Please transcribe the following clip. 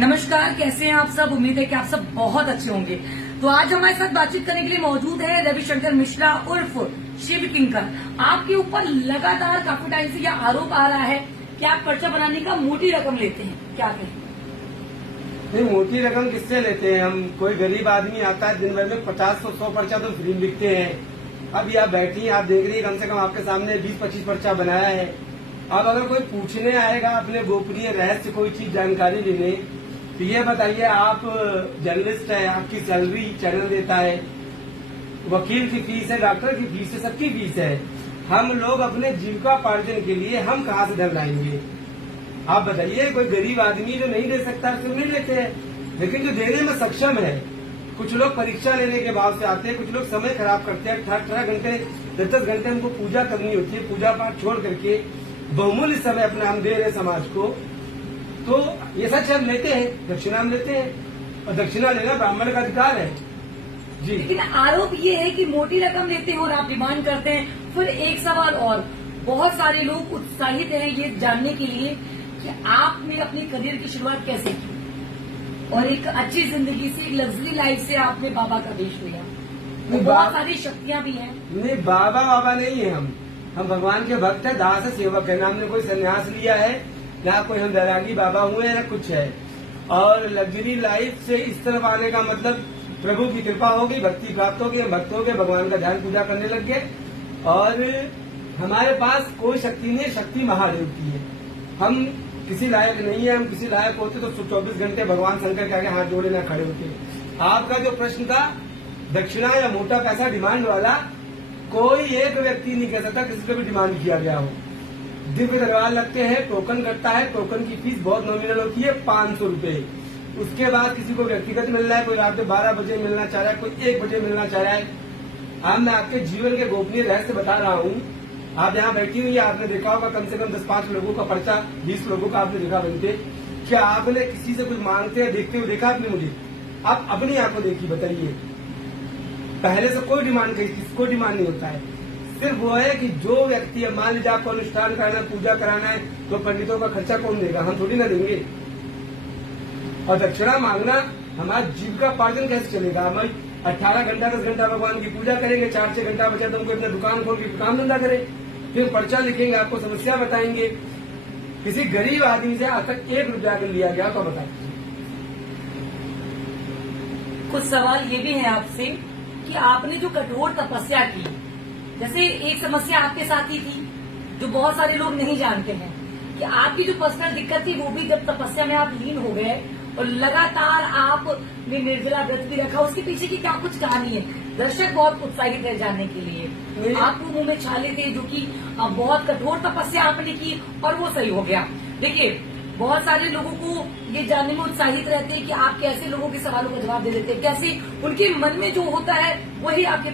नमस्कार, कैसे हैं आप सब। उम्मीद है कि आप सब बहुत अच्छे होंगे। तो आज हमारे साथ बातचीत करने के लिए मौजूद है रविशंकर मिश्रा उर्फ शिव किंकर। आपके ऊपर लगातार काफी टाइम से यह आरोप आ रहा है कि आप पर्चा बनाने का मोटी रकम लेते हैं, क्या कहें? नहीं, मोटी रकम किससे लेते हैं हम? कोई गरीब आदमी आता है दिन भर में 50-100 पर्चा तो फ्री में लिखते हैं। अब आप बैठी हैं, आप देख रही है, कम से कम आपके सामने 20-25 पर्चा बनाया है। अब अगर कोई पूछने आएगा अपने गोपनीय रहस्य कोई चीज जानकारी लेने, तो ये बताइए, आप जर्नलिस्ट है, आपकी सैलरी चैनल देता है, वकील की फीस है, डॉक्टर की फीस है, सबकी फीस है। हम लोग अपने जीविकोपार्जन के लिए हम कहाँ से धन लाएंगे? आप बताइए। कोई गरीब आदमी जो नहीं दे सकता उससे नहीं लेते हैं, लेकिन जो देने में सक्षम है, कुछ लोग परीक्षा लेने के भाव से आते हैं, कुछ लोग समय खराब करते हैं, 18 घंटे 10 घंटे हमको पूजा करनी होती है, पूजा पाठ छोड़ करके बहुमूल्य समय अपना हम दे रहे समाज को, तो ये सच हम लेते हैं, दक्षिणा हम लेते हैं, और दक्षिणा लेना ब्राह्मण का अधिकार है जी। लेकिन आरोप ये है कि मोटी रकम लेते हैं और आप डिमांड करते हैं। फिर एक सवाल और, बहुत सारे लोग उत्साहित हैं ये जानने के लिए कि आपने अपनी करियर की शुरुआत कैसे की और एक अच्छी जिंदगी से, एक लग्जरी लाइफ से आपने बाबा का वेश लिया। बहुत सारी शक्तियां भी हैं। नहीं, बाबा नहीं है हम भगवान के भक्त है, दास है, सेवक है। ना हमने कोई संन्यास लिया है, ना कोई हम दरागी बाबा हुए हैं, ना कुछ है। और लग्जरी लाइफ से इस तरफ आने का मतलब प्रभु की कृपा हो गई, भक्ति प्राप्त हो गई, हम भक्त हो गए, भगवान का ध्यान पूजा करने लग गए। और हमारे पास कोई शक्ति नहीं, शक्ति महादेव की है। हम किसी लायक नहीं है। हम किसी लायक होते तो 24 घंटे भगवान शंकर के आगे हाथ जोड़े ना खड़े होते। आपका जो प्रश्न था दक्षिणा या मोटा पैसा डिमांड वाला, कोई एक व्यक्ति नहीं कह सकता किसी से भी डिमांड किया गया हो। दिव्य दरबार लगते हैं, टोकन कटता है, टोकन की फीस बहुत नॉमिनल होती है, 500 रूपये। उसके बाद किसी को व्यक्तिगत मिल रहा है, कोई रात 12 बजे मिलना चाह रहा है, कोई 1 बजे मिलना चाह रहा है। अब मैं आपके जीवन के गोपनीय रहस्य बता रहा हूँ। आप यहाँ बैठी हुई है, आपने देखा होगा कम से कम 10-5 लोगों का पर्चा, 20 लोगों का आपने देखा बनते। क्या आपने किसी से कुछ मांगते हैं देखते हुए देखा आपने मुझे? आप अपनी आंखों देखी, बताइए। पहले से कोई डिमांड कोई डिमांड नहीं होता है। सिर्फ वो है कि जो व्यक्ति, मान लीजिए आपको अनुष्ठान कराना है, पूजा कराना है, तो पंडितों का खर्चा कौन देगा? हम थोड़ी ना देंगे। और दक्षिणा मांगना हमारा जीविकोपार्जन कैसे चलेगा? हम 18 घंटा 10 घंटा भगवान की पूजा करेंगे, 4-6 घंटा बचा तो हमको अपना दुकान खोल के काम धंधा करें, फिर पर्चा लिखेंगे, आपको समस्या बताएंगे। किसी गरीब आदमी से आज तक 1 रुपया अगर लिया गया तो बताइए। कुछ सवाल ये भी है आपसे कि आपने जो कठोर तपस्या की, जैसे एक समस्या आपके साथ ही थी जो बहुत सारे लोग नहीं जानते हैं कि आपकी जो पर्सनल दिक्कत थी, वो भी जब तपस्या में आप लीन हो गए और लगातार आपने निर्जला व्रत भी रखा, उसके पीछे की क्या कुछ कहानी है? दर्शक बहुत उत्साहित है जानने के लिए। आपको मुंह में छाले थे, जो कि बहुत कठोर तपस्या आपने की और वो सही हो गया। देखिए, बहुत सारे लोगों को ये जानने में उत्साहित रहते हैं कि आप कैसे लोगों के सवालों का जवाब दे देते हैं, कैसे उनके मन में जो होता है वही आपके